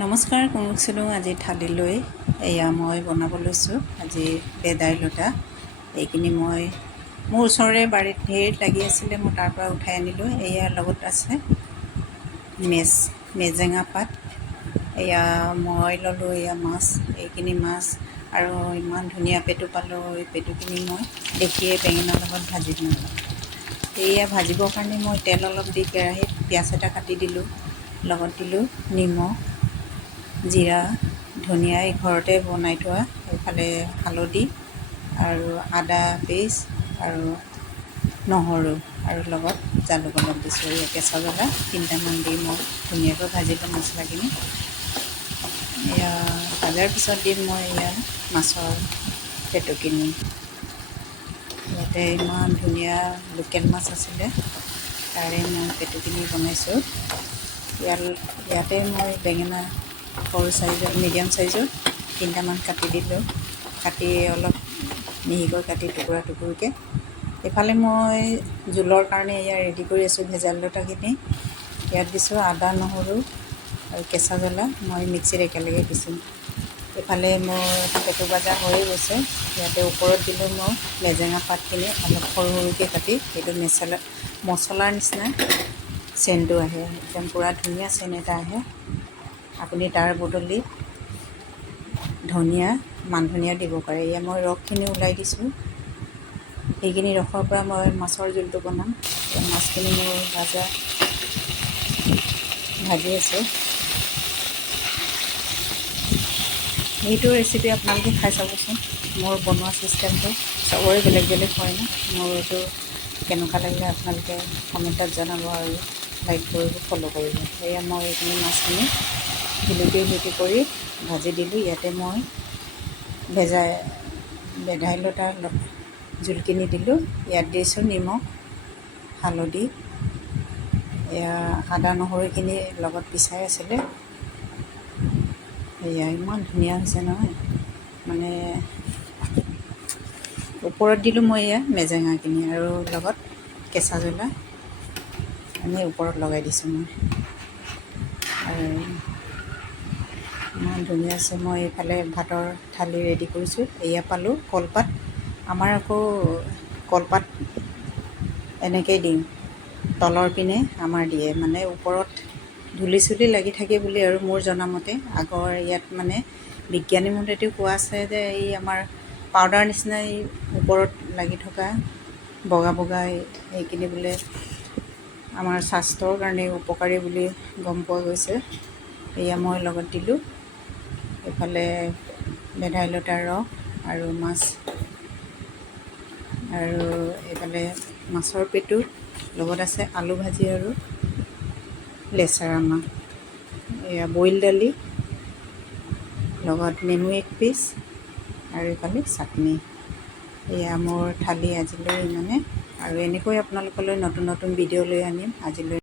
নমস্কাৰ, কোনকছিলো আজি থালিলৈ এয়া মই বনাব লৈছোঁ। আজি ভেদাইলতা এইখিনি মই মোৰ ওচৰৰে বাৰীত ঢেৰ লাগি আছিলে, মই তাৰ পৰা উঠাই আনিলোঁ। এয়া লগত আছে মেজেঙা পাত, এয়া মই ল'লোঁ এয়া মাছ, এইখিনি মাছ আৰু ইমান ধুনীয়া পেটু পালোঁ। এই পেটুখিনি মই দেখিয়ে বেঙেনাৰ লগত ভাজি দিওঁ। এয়া ভাজিবৰ কাৰণে মই তেল অলপ দি কেৰাহীত পিঁয়াজ এটা কাটি দিলোঁ, লগত দিলোঁ নিমখ, জিৰা, ধনিয়া ঘৰতে বনাই থোৱা, এইফালে হালধি আৰু আদা পেষ্ট আৰু নহৰু আৰু লগত জালুক অলপ দিছোঁ। এয়া কেঁচা জ্বলা 3টামান দি মই ধুনীয়াকৈ ভাজিলোঁ মছলাখিনি। এয়া ভাজাৰ পিছত দিম মই এয়া মাছৰ পেটুখিনি। ইয়াতে ইমান ধুনীয়া লোকেল মাছ আছিলে, তাৰে মই পেটুখিনি বনাইছোঁ। ইয়াতে মই বেঙেনা সৰু চাইজৰ মিডিয়াম চাইজৰ 3টামান কাটি দিলোঁ, কাটি অলপ মিহিকৈ কাটি টুকুৰা টুকুৰকৈ। এইফালে মই জোলৰ কাৰণে এয়া ৰেডি কৰি আছোঁ ভেদাইলতাখিনি। ইয়াত দিছোঁ আদা নহৰু আৰু কেঁচা জ্বলা, মই মিক্সিত একেলগে দিছোঁ। এইফালে মোৰ পেটু ভাজা হৈয়ে গৈছে। ইয়াতে ওপৰত দিলোঁ মই মেজেঙা পাতখিনি অলপ সৰু সৰুকৈ কাটি। এইটো মছলাৰ নিচিনা চেণ্টটো আহে, একদম পূৰা ধুনীয়া চেণ্ট এটা আহে। আপুনি তাৰ বদলি মান ধনিয়া দিব পাৰে। এয়া মই ৰসখিনি ওলাই দিছোঁ, সেইখিনি ৰসৰ পৰা মই মাছৰ জোলটো বনাম। মাছখিনি মোৰ ভাজি আছোঁ। এইটো ৰেচিপি আপোনালোকে খাই চাবচোন। মোৰ বনোৱা ছিষ্টেমটো চবৰে বেলেগ বেলেগ হয় ন। মোৰ এইটো কেনেকুৱা লাগিলে আপোনালোকে কমেণ্টত জনাব আৰু লাইক কৰিব, ফ'ল' কৰিব। সেয়া মই এইখিনি মাছখিনি হিলুটি কৰি ভাজি দিলোঁ। ইয়াতে মই ভেদাইলতাৰ জোলখিনি দিলোঁ। ইয়াত দিছোঁ নিমখ, হালধি, এয়া আদা নহৰুখিনি লগত পিচাই আছিলে। এয়া ইমান ধুনীয়া হৈছে নহয়, মানে ওপৰত দিলোঁ মই এয়া মেজেঙাখিনি আৰু লগত কেঁচা জ্বলা এনেই ওপৰত লগাই দিছোঁ মই। আৰু ইমান ধুনীয়া আছে। মই এইফালে ভাতৰ থালি ৰেডি কৰিছোঁ। এয়া পালোঁ কলপাত। আমাৰ আকৌ কলপাত এনেকৈ দিওঁ, তলৰ পিনে আমাৰ দিয়ে, মানে ওপৰত ধূলি চুলি লাগি থাকে বুলি আৰু মোৰ জনামতে। আগৰ ইয়াত মানে বিজ্ঞানীমতেতো কোৱা আছে যে এই আমাৰ পাউডাৰ নিচিনা এই ওপৰত লাগি থকা বগা বগা এইখিনি বোলে আমাৰ স্বাস্থ্যৰ কাৰণে উপকাৰী বুলি গম পোৱা গৈছে। এয়া মই লগত দিলোঁ এইফালে ভেদাইলতাৰ ৰস আৰু মাছ, আৰু এইফালে মাছৰ পেটু, লগত আছে আলু ভাজি আৰু লেচেৰা মাহ, এয়া বইল দালি, লগত নেমু 1 পিচ আৰু এইফালে চাটনি। এয়া মোৰ থালি আজিলৈ ইমানে, আৰু এনেকৈ আপোনালোকলৈ নতুন নতুন ভিডিঅ' লৈ আনিম আজিলৈ।